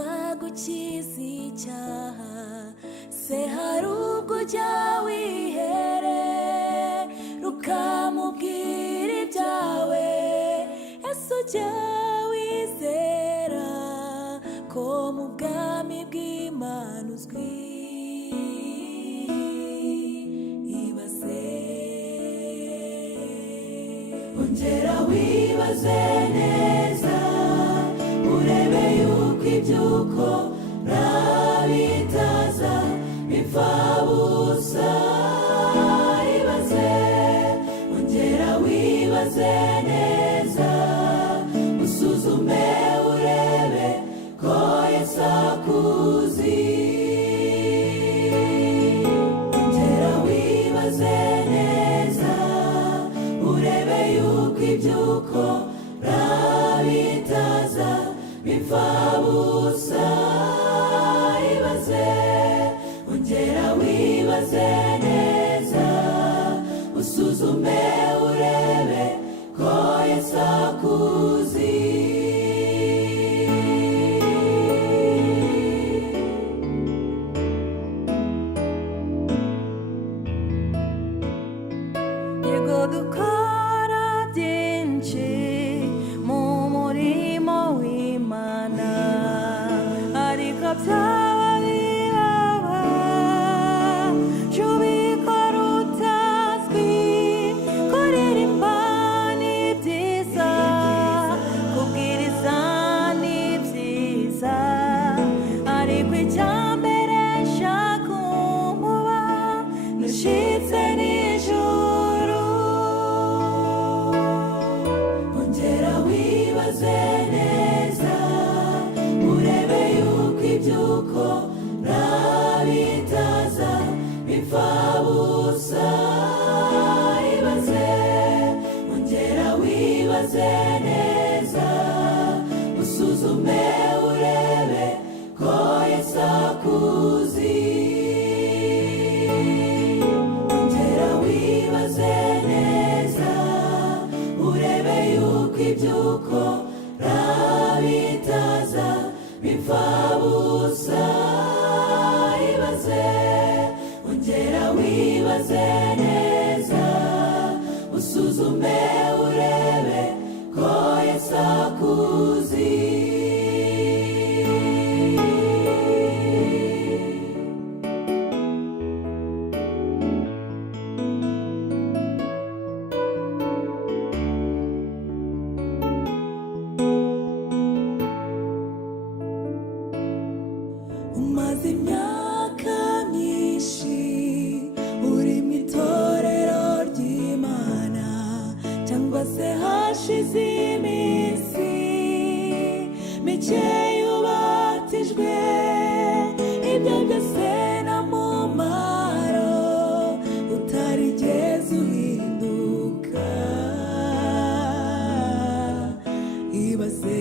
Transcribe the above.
agukiza icyaha se hari ubwo ujya wihere rukamubwira ibyawe ese ujya wizera ko mu bwami bw'Imana uzwi ibaze ongera wibaze neza urebe yuko iby'uko nabitaza bipfa busa ibaze ongera wibaze neza usuzume urebe ko Yesu akuzi ongera wibaze neza urebe yuko iby'uko nabitaza bipfa busa ibaze ongera wibaze neza usuzume urebe ko Yesu akuzi yego dukora byinshi mu murimo w'Imana ariko byaba biraba cyubikora utazwi kuririmba ni byiza kubwiriza ni byiza ariko icyambere nshaka umuba nushitse nijoro ongera wibaze neza urebe yuko iby'uko nabitaza bipfa busa ibaze ongera wibaze neza usuzume urebe ko Yesu akuzi ongera wibaze neza urebe yuko iby'uko nabitaza bipfa busa ibaze ongera wibaze neza usuzume urebe ko Yesu akuzi umaze imyaka myinshi uri mu itorero ry'Imana cyangwa se hashize iminsi mike yubatijwe ibyo byose na mumaro utarigeze uhinduka ibaze